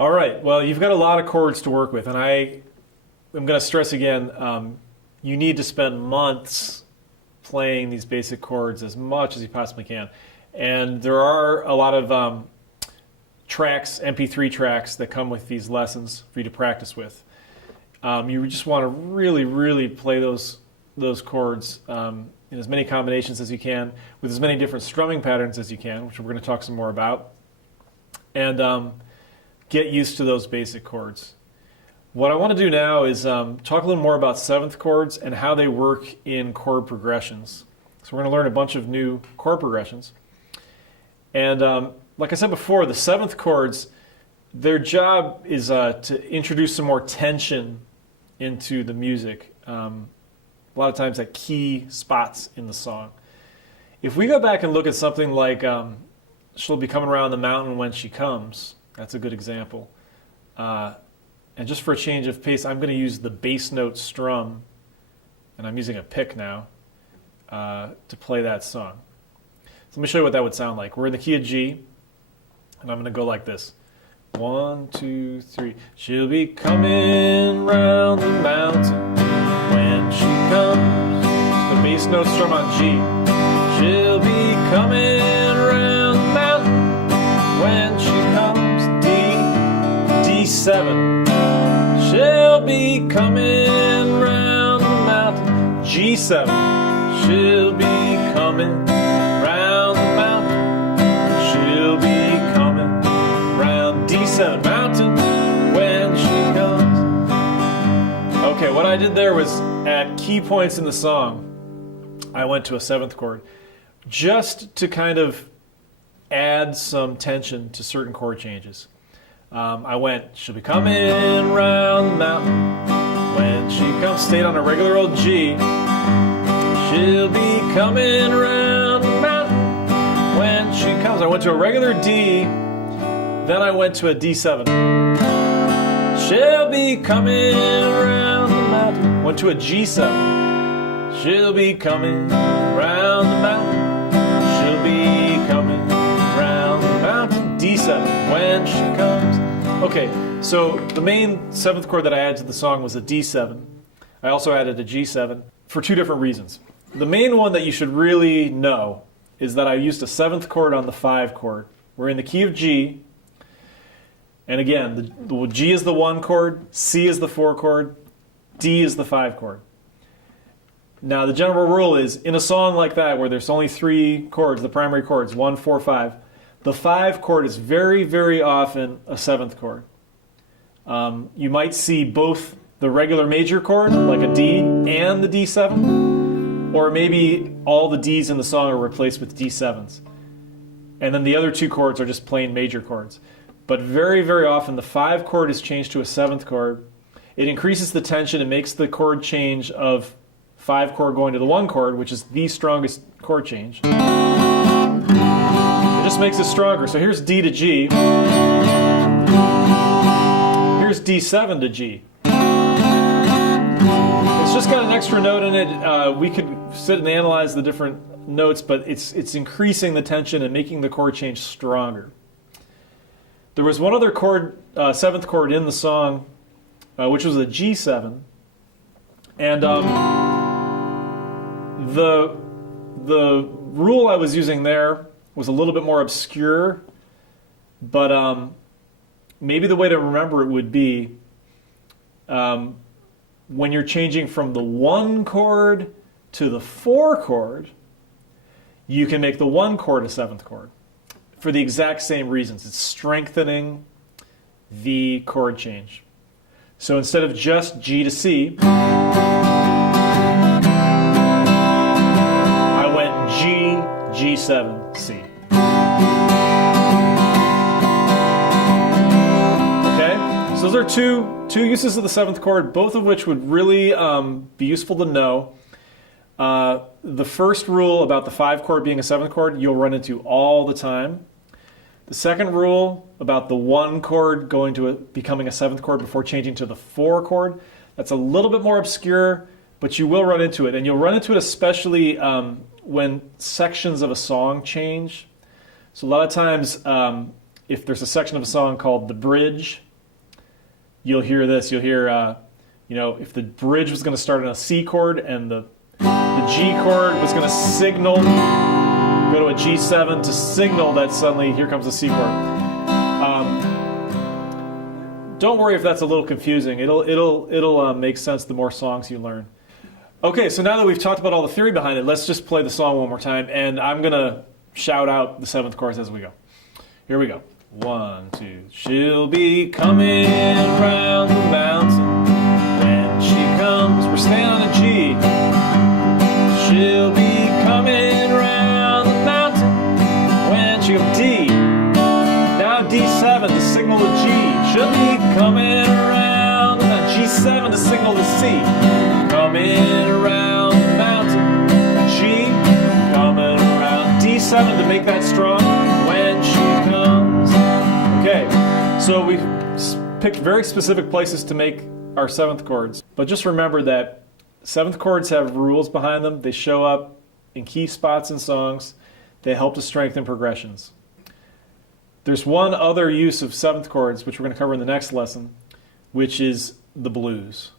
All right, well, you've got a lot of chords to work with, and I'm going to stress again, you need to spend months playing these basic chords as much as you possibly can. And there are a lot of tracks, MP3 tracks, that come with these lessons for you to practice with. You just want to really, really play those chords in as many combinations as you can, with as many different strumming patterns as you can, which we're going to talk some more about. And get used to those basic chords. What I want to do now is talk a little more about seventh chords and how they work in chord progressions. So we're going to learn a bunch of new chord progressions. And like I said before, the seventh chords, their job is to introduce some more tension into the music, a lot of times at key spots in the song. If we go back and look at something like She'll Be Coming Around the Mountain When She Comes, that's a good example. And just for a change of pace, I'm going to use the bass note strum, and I'm using a pick now, to play that song. So let me show you what that would sound like. We're in the key of G, and I'm going to go like this. 1, 2, 3. She'll be coming round the mountain when she comes. The bass note strum on G. She'll be coming round the mountain when she comes. D7. She'll be coming round the mountain. G7. She'll be coming round the mountain. She'll be coming round D7 mountain when she comes. Okay, what I did there was at key points in the song, I went to a seventh chord just to kind of add some tension to certain chord changes. I went, she'll be coming round the mountain when she comes, stayed on a regular old G. She'll be coming round the mountain when she comes. I went to a regular D, then I went to a D7. She'll be coming round the mountain. Went to a G7. She'll be coming round the mountain. She'll be coming round the mountain. D7 when she comes. Okay, so the main seventh chord that I added to the song was a D7. I also added a G7 for two different reasons. The main one that you should really know is that I used a seventh chord on the 5 chord. We're in the key of G, and again, the G is the 1 chord, C is the 4 chord, D is the 5 chord. Now the general rule is, in a song like that where there's only 3 chords, the primary chords, 1, 4, 5, the 5 chord is very, very often a 7th chord. You might see both the regular major chord, like a D, and the D7, or maybe all the Ds in the song are replaced with D7s. And then the other 2 chords are just plain major chords. But very, very often the 5 chord is changed to a 7th chord. It increases the tension and makes the chord change of 5 chord going to the 1 chord, which is the strongest chord change. It just makes it stronger. So here's D to G. Here's D7 to G. It's just got an extra note in it. We could sit and analyze the different notes, but it's increasing the tension and making the chord change stronger. There was one other chord, 7th chord in the song, which was a G7, and the rule I was using there was a little bit more obscure, but maybe the way to remember it would be when you're changing from the 1 chord to the 4 chord, you can make the 1 chord a 7th chord for the exact same reasons. It's strengthening the chord change. So instead of just G to C, I went G, G7, C. Okay? So those are two uses of the 7th chord, both of which would really be useful to know. The first rule about the 5 chord being a 7th chord, you'll run into all the time. The second rule about the 1 chord going to becoming a 7th chord before changing to the 4 chord, that's a little bit more obscure, but you will run into it. And you'll run into it especially when sections of a song change. So a lot of times, if there's a section of a song called the bridge, you'll hear this. You'll hear, you know, if the bridge was going to start on a C chord and the G chord was going to signal, go to a G7 to signal that suddenly here comes a C chord. Don't worry if that's a little confusing. It'll make sense the more songs you learn. Okay, so now that we've talked about all the theory behind it, let's just play the song one more time, and I'm going to shout out the 7th chorus as we go. Here we go. 1, 2. She'll be coming round the mountain when she comes. We're staying on a G. She'll be coming round the mountain when she comes. D. Now D7 to signal the G. She'll be coming around the mountain. G7 to signal the C. Coming around the mountain. G. Coming around. D7 to make that strong when she comes. Okay, so we've picked very specific places to make our 7th chords. But just remember that 7th chords have rules behind them. They show up in key spots in songs. They help to strengthen progressions. There's one other use of 7th chords, which we're going to cover in the next lesson, which is the blues.